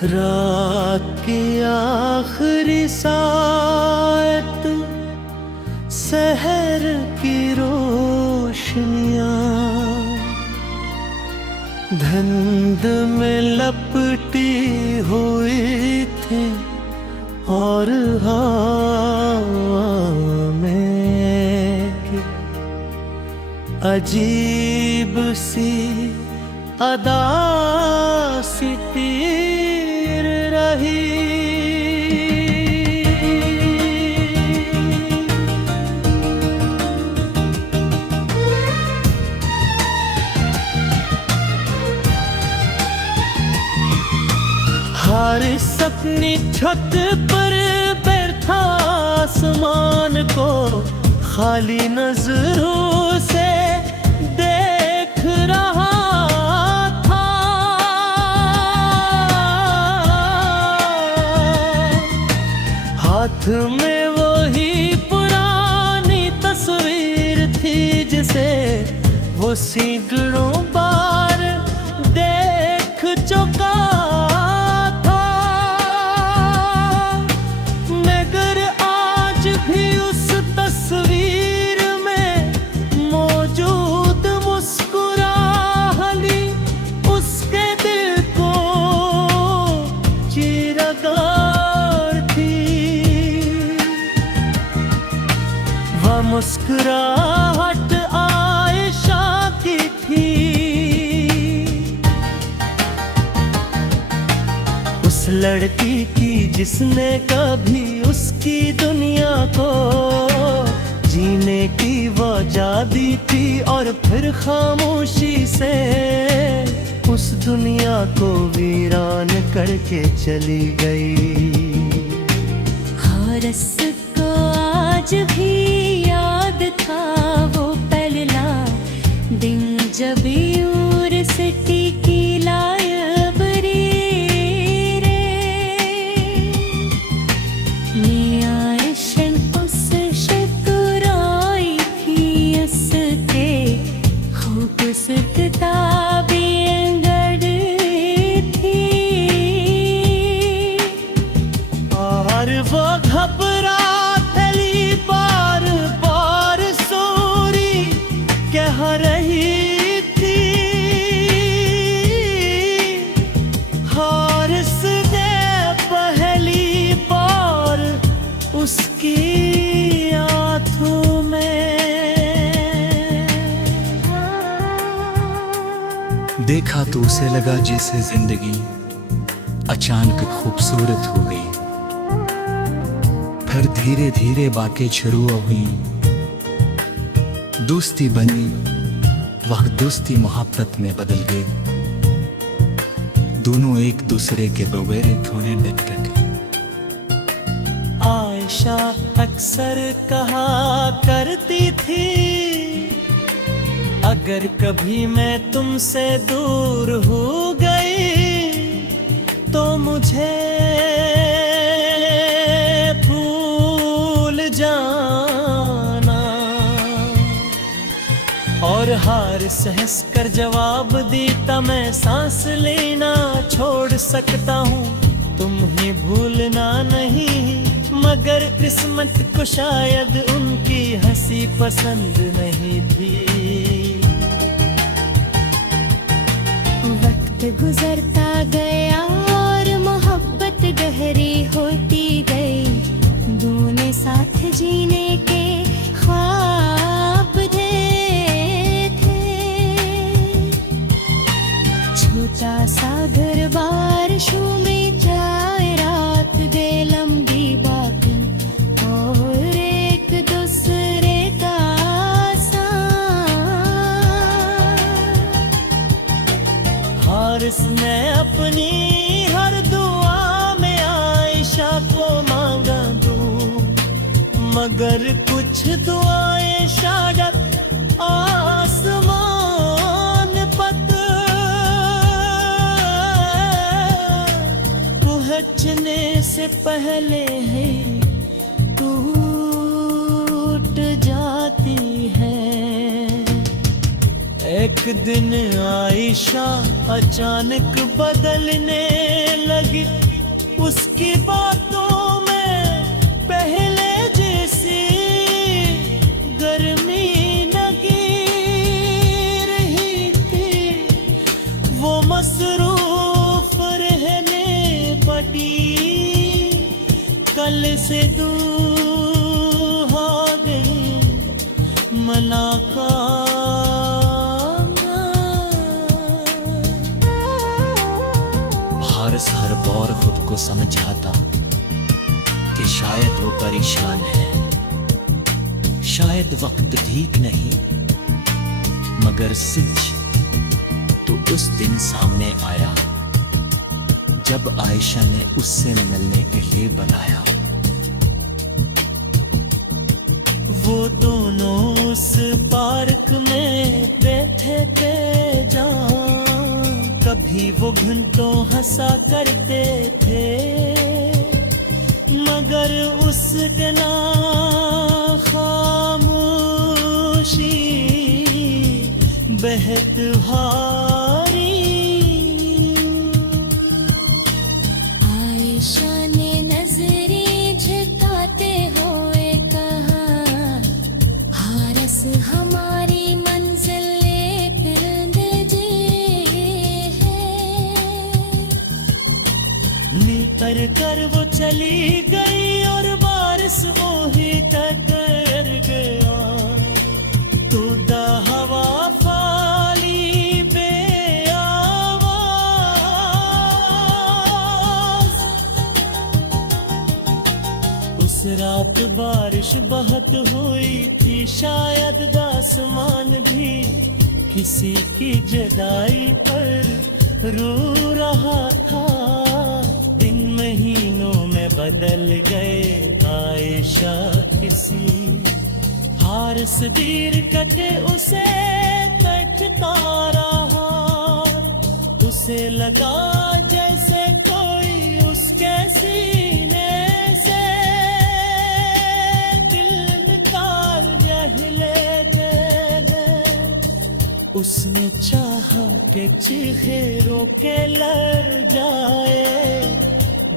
रात की आखिरी सायत, शहर की रोशनियां धुंध में लपटी हुई थी और हवा में की अजीब सी अदा सी तीर रही। हर सपनी छत पर बैठा आसमान को खाली नजरों से देख रहा था। हाथ में वही पुरानी तस्वीर थी जिसे वो सैकड़ों बार देख चुका था, मगर आज भी उस तस्वीर में मौजूद मुस्कुराहट उसके दिल को चीरगार थी। वह मुस्कुराहट आयशा की थी, उस लड़की की जिसने कभी उसकी दुनिया को जीने की वजह दी थी और फिर खामोशी से उस दुनिया को वीरान करके चली गई। हरस को आज भी याद था वो पहला दिन जब यूनिवर्सिटी की लाइब्रेरी में आयशन उस शकुराई थी उसके खूबसूरत किताबें गढ़ी थी और वो घबरा बार बार सोरी कह रही थी। हारिस ने पहली बार उसकी आंखों में देखा तो उसे लगा जैसे जिंदगी अचानक खूबसूरत हो गई। फिर धीरे धीरे बातें शुरू हुई, दोस्ती बनी, वह दोस्ती मोहब्बत में बदल गई। दोनों एक दूसरे के बगैर थोड़े दिन तक। आयशा अक्सर कहा करती थी, अगर कभी मैं तुमसे दूर हो गई तो मुझे जाना। और हार सहस कर जवाब देता, मैं सांस लेना छोड़ सकता हूँ, तुम्हें भूलना नहीं। मगर किस्मत को शायद उनकी हंसी पसंद नहीं थी। वक्त गुजरता गया और मोहब्बत गहरी होती गई। दोनों साथ जीने के ख्वाब थे। छोटा सा घर बारिशों में जाए, रात दे लंबी बातें और एक दूसरे का साथ। हारिस ने अपनी हर दुआ में आयशा को मांगा मगर कुछ दुआएं शायद आसमान पत पहुंचने से पहले ही टूट जाती है। एक दिन आयशा अचानक बदलने लगी, उसकी बातों में पहले जैसी गर्मी लगी रही थी। वो मसरूफ रहने पड़ी, कल से दुहागे मलाका। हारिस हर बार खुद को समझाता कि शायद वो परेशान है, शायद वक्त ठीक नहीं, मगर सच तो उस दिन सामने आया जब आयशा ने उससे मिलने के लिए बुलाया। वो दोनों उस पार्क में बैठे थे जहाँ कभी वो घंटों हंसा करते थे, मगर उस दिन खामोशी बेहद भारी। आयशा ने नजरें झुकाते हुए कहा, हारिस हमारी मंजिल कर कर वो चली गई और बारिश वही टकर गया। तू दा हवा फाली बे आवाज। उस रात बारिश बहुत हुई थी, शायद आसमान भी किसी की जुदाई पर रो रहा था। महीनों में बदल गए आयशा किसी, हारिस दीर कटे उसे तकता रहा। उसे लगा जैसे कोई उसके सीने से दिल निकाल जहले दे। उसने चाहा कि चेहरों के लड़ जाए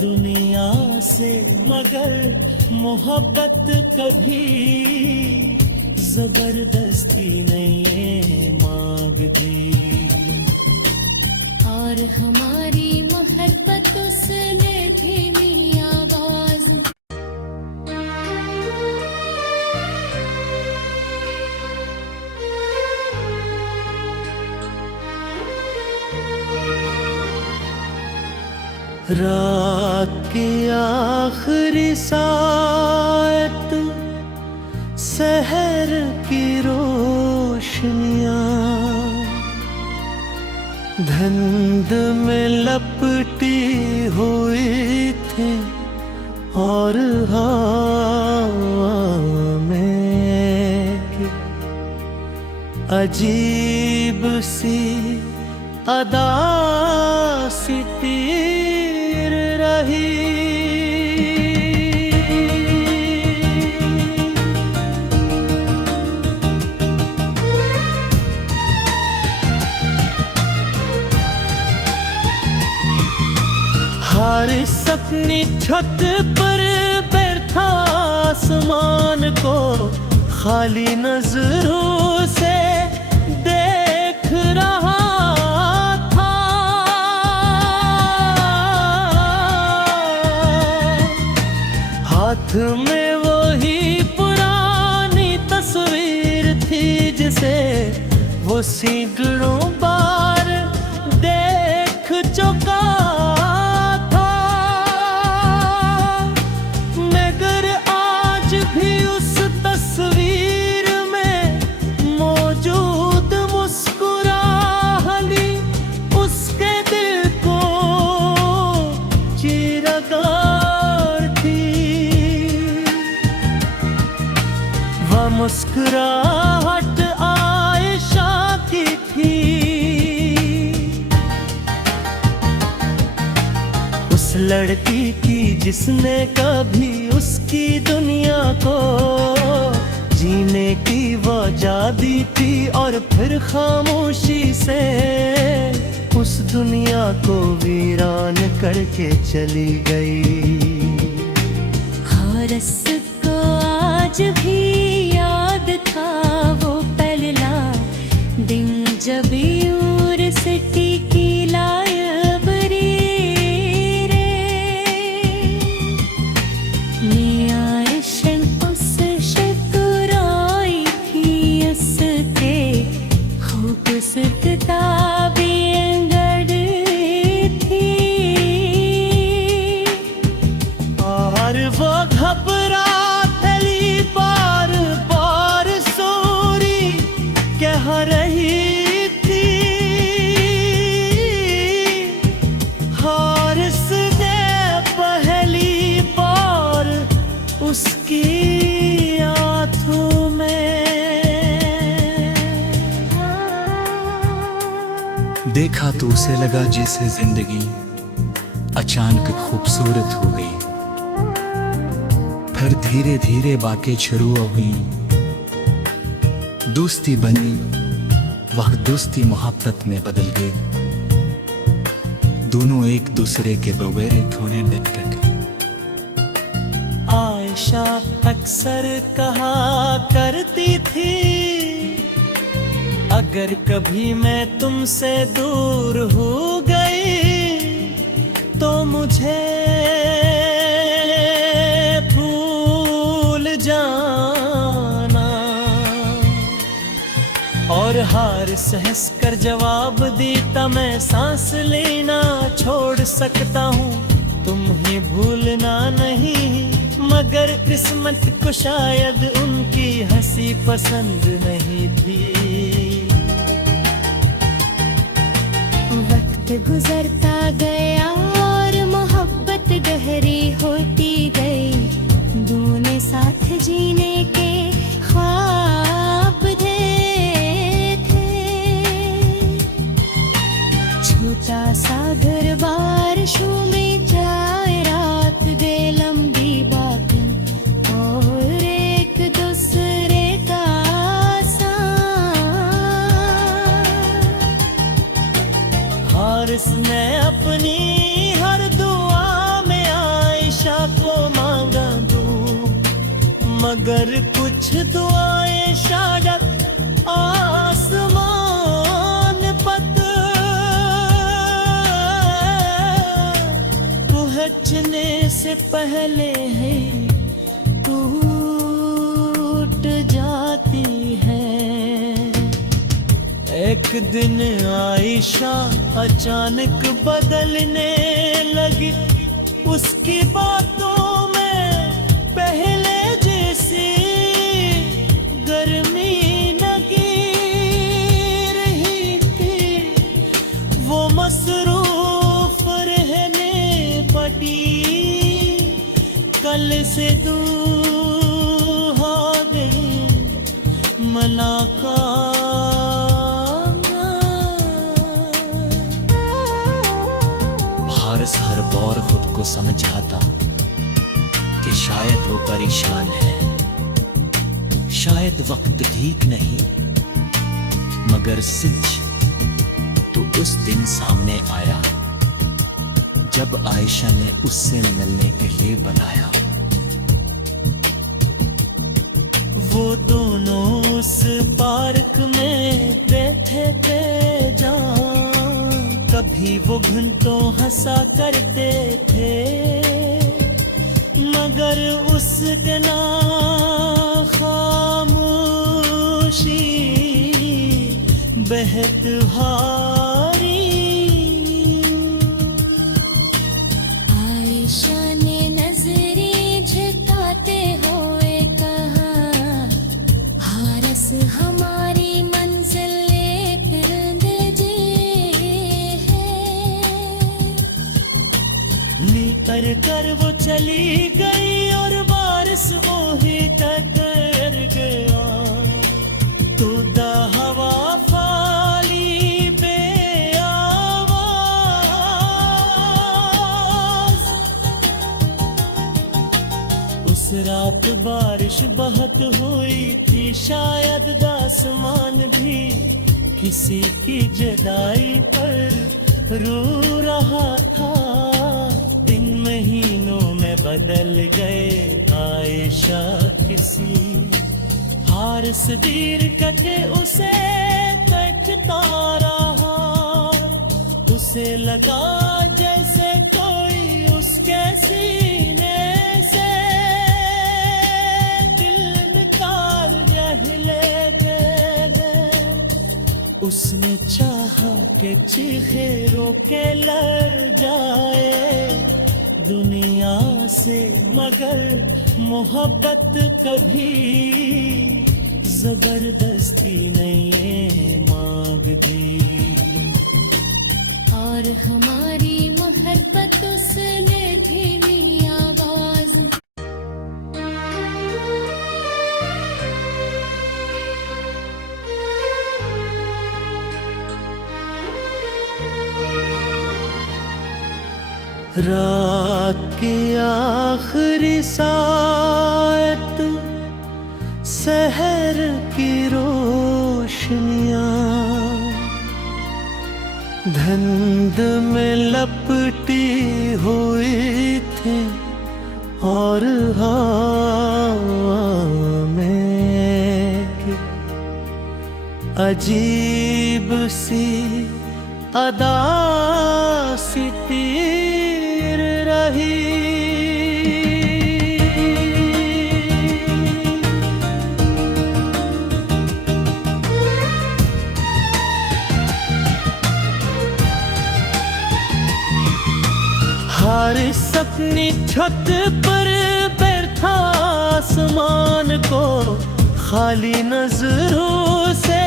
दुनिया से, मगर मोहब्बत कभी जबरदस्ती नहीं मांगती। और हमारी मोहब्बत उसने धीमी आवाज रात की आखिरी सायत, शहर की रोशनियां धुंध में लपटी हुई थी और हवा में अजीब सी अदा सी तीर रही। हारिस अपनी छत पर बैठा आसमान को खाली नजरों से देख रहा था। हाथ में वही पुरानी तस्वीर थी जिसे वो सैकड़ों बार देख चुका था, मगर आज भी उस तस्वीर में मौजूद मुस्कुराहट उसके दिल को चीरगार थी। वह मुस्कुराहट आयशा की थी, उस लड़की की जिसने कभी उसकी दुनिया को जीने की वजह दी रही थी और फिर खामोशी से उस दुनिया को वीरान करके चली गई। हारस को आज भी याद था वो पहला दिन जब यूनिवर्सिटी की लाइब्रेरी रे में आयशन उस शकुराई थी उसके खूबसूरत किताबें गढ़ी थी और वो घबरा थली बार बार सोरी कह रही थी। हारिस ने पहली बार उसकी आंखों में देखा तो उसे लगा जैसे जिंदगी अचानक खूबसूरत हो गई। फिर धीरे धीरे बातें शुरू हुई, दोस्ती बनी, वह दोस्ती मोहब्बत में बदल गई। दोनों एक दूसरे के बगैर थोड़े दिन तक। आयशा अक्सर कहा करती थी, अगर कभी मैं तुमसे दूर हो गई तो मुझे भूल जाना। और हारिस हंस कर जवाब देता, मैं सांस लेना छोड़ सकता हूँ, तुम्हें भूलना नहीं। मगर किस्मत को शायद उनकी हंसी पसंद नहीं थी। वक्त गुजरता गया और मोहब्बत गहरी होती गई। दोनों साथ जीने के ख्वाब देखे। छोटा सा घर बारिशों में जाए, रात दे लंबी बातें और एक दूसरे का साथ। हारिस ने अपनी हर दुआ में आयशा को मांगा दूं, मगर कुछ दुआएं शायद आसमान पहुंचने से पहले है टूट जाती है। एक दिन आयशा अचानक बदलने लगी, उसकी बातों में पहले जैसी गर्मी लगी रही थी। वो मसरूफ रहने पड़ी, कल से दूर हो गई मुलाकात। हारिस हर बार खुद को समझाता कि शायद वो परेशान है, शायद वक्त ठीक नहीं। मगर सच तो उस दिन सामने आया जब आयशा ने उससे मिलने के लिए बनाया। वो दोनों उस पार्क में बैठे थे जहाँ कभी वो घंटों हंसा करते थे। मगर उस दिन खामोशी बेहद भारी। आयशा ने नजरें झुकाते हुए कहा, हारिस हमारी मंजिल फिर कर कर वो चली गई और बारिश वो ही टकर गया। तो हवा फाली बे आवाज, उस रात बारिश बहुत हुई थी, शायद आसमान भी किसी की जुदाई पर रो रहा था। दिन महीनों में बदल गए, आयशा किसी हारिस दीर कटे उसे तकता रहा। उसे लगा जैसे कोई उसके सीने से दिल निकाल ले दे। उसने चाहा कि चीखे रोके लड़ जाए दुनिया से, मगर मोहब्बत कभी जबरदस्ती नहीं मांगती। और हमारी मोहब्बत उसने धीमी आवाज रात की आखिरी सात, शहर की रोशनियां धुंध में लपटी हुई थी, और हवा में अजीब सी अदा सी तीर रही। हारिस अपनी छत पर बैठा आसमान को खाली नजरों से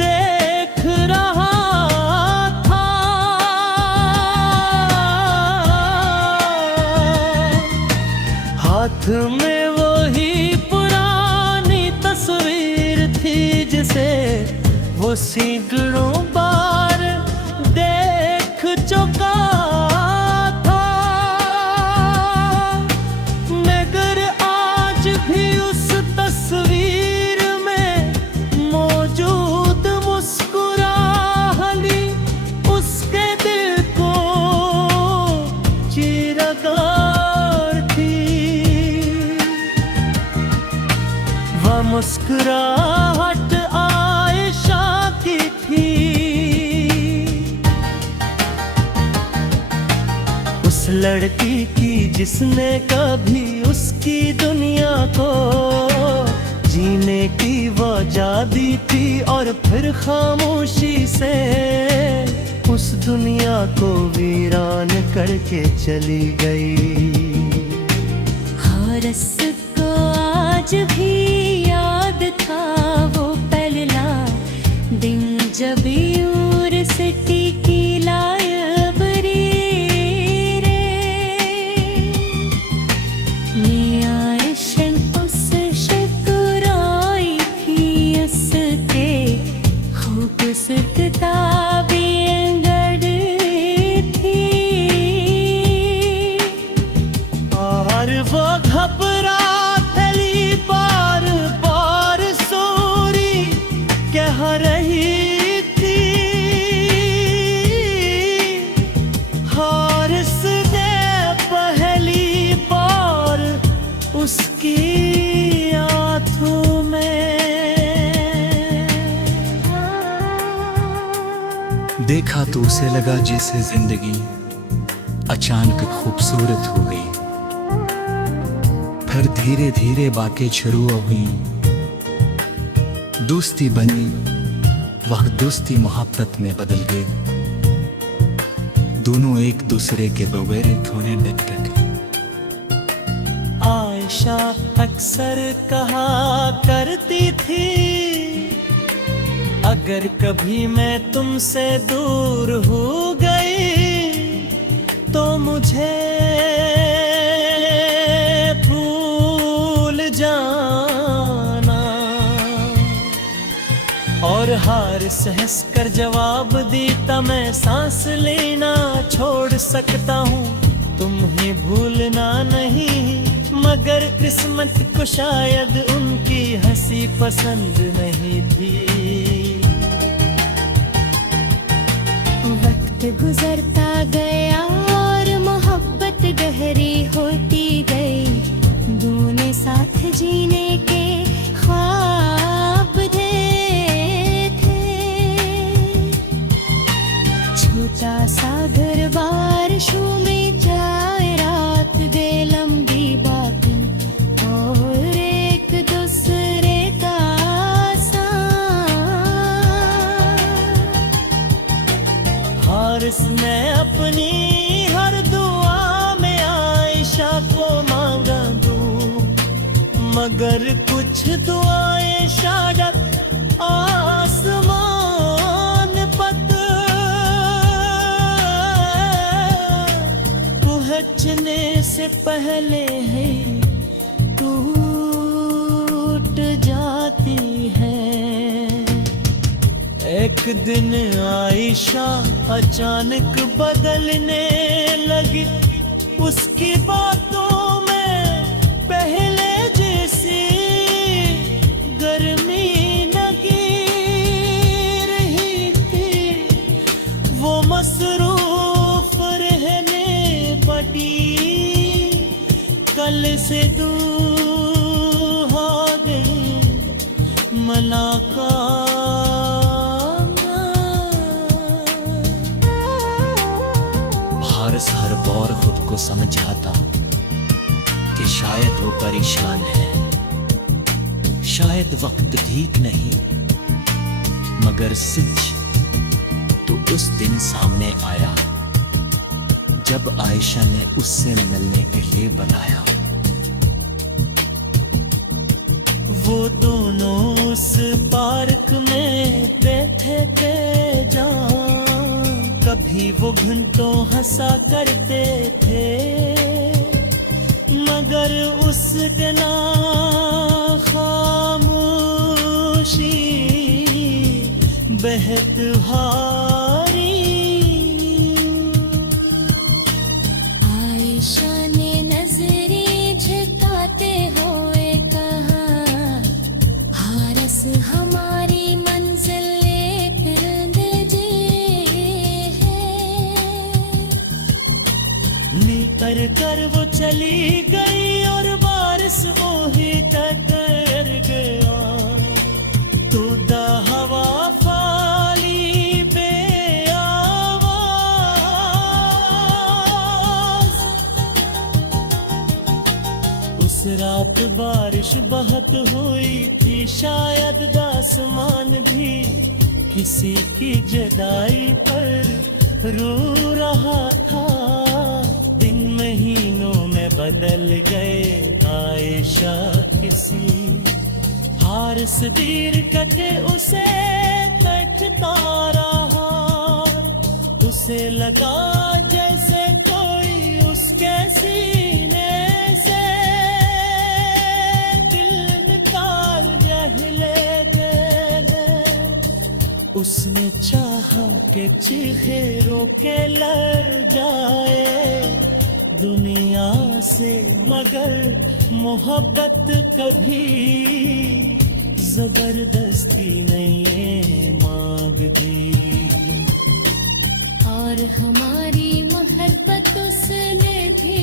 देख रहा था। हाथ में वही पुरानी तस्वीर थी जिसे वो सैकड़ों बार देख चुका था। मगर आज भी उस तस्वीर में मौजूद मुस्कुराहट उसके दिल को चीरगार थी। वह मुस्कुराहट आयशा की थी, उस लड़की की जिसने कभी उसकी दुनिया को जीने की वजह दी थी, और फिर खामोशी से उस दुनिया को वीरान करके चली गई। हारिस को आज भी याद था वो पहला दिन जब यूनिवर्सिटी की लाइब्रेरी में आयशा उस शुक्राई थी, उसके खूबसूरत किताबें गढ़ी थी। और वो घबरा थली बार बार सोरी कह रही थी। हारिस ने पहली बार उसकी आंखों में देखा तो उसे लगा जैसे जिंदगी अचानक खूबसूरत हो गई। फिर धीरे धीरे बातें शुरू हुई, दोस्ती बनी, वह दोस्ती मोहब्बत में बदल गई। दोनों एक दूसरे के बगैर होने लग गए। आयशा अक्सर कहा करती थी, अगर कभी मैं तुमसे दूर हो गई तो मुझे भूल जाना। और हारिस हंस कर जवाब देता, मैं सांस लेना छोड़ सकता हूँ, तुम्हें भूलना नहीं, मगर किस्मत को शायद उनकी हंसी पसंद नहीं थी। वक्त गुजरता गया और मोहब्बत गहरी होती गई। दोनों साथ जीने के ख्वाब थे। छोटा सा घर बारिशों में जाए, रात दे लंबी बातें और एक दूसरे का साथ। हारिस ने अपनी हर दुआ में आयशा को मांगा दूं, मगर कुछ दुआएं शायद आसमान पहुंचने से पहले ही टूट जाती है। एक दिन आयशा अचानक बदलने लगी, उसकी बातों में पहले जैसी गर्मी लगी रही थी। वो मसरूफ रहने बड़ी, कल से दुहागे मलाका। हारिस हर बार खुद को समझाता कि शायद वो परेशान है, शायद वक्त ठीक नहीं। मगर सच तो उस दिन सामने आया जब आयशा ने उससे मिलने के लिए बनाया। वो दोनों उस पार्क में बैठे थे जहाँ कभी वो घंटों हंसा करते थे। मगर उस दिन खामोशी बेहद हारी। आयशा ने नजरें झुकाते हुए कहा, हारिस हमारी मंजिल फिर कर कर वो चली गई और बारिश वो ही टकर गया। तो हवा फाली बे आवाज। उस रात बारिश बहुत हुई थी, शायद आसमान भी किसी की जुदाई पर रो रहा था। दिन महीनों में बदल गए आयशा किसी। हारिस दीर कटे उसे तकता रहा। उसे लगा जैसे कोई उसके सीने से दिल निकाल जहले दे। उसने चाहा कि चेहरों के लड़ जाए दुनिया से, मगर मोहब्बत कभी जबरदस्ती नहीं मांगती। और हमारी मोहब्बत उसने भी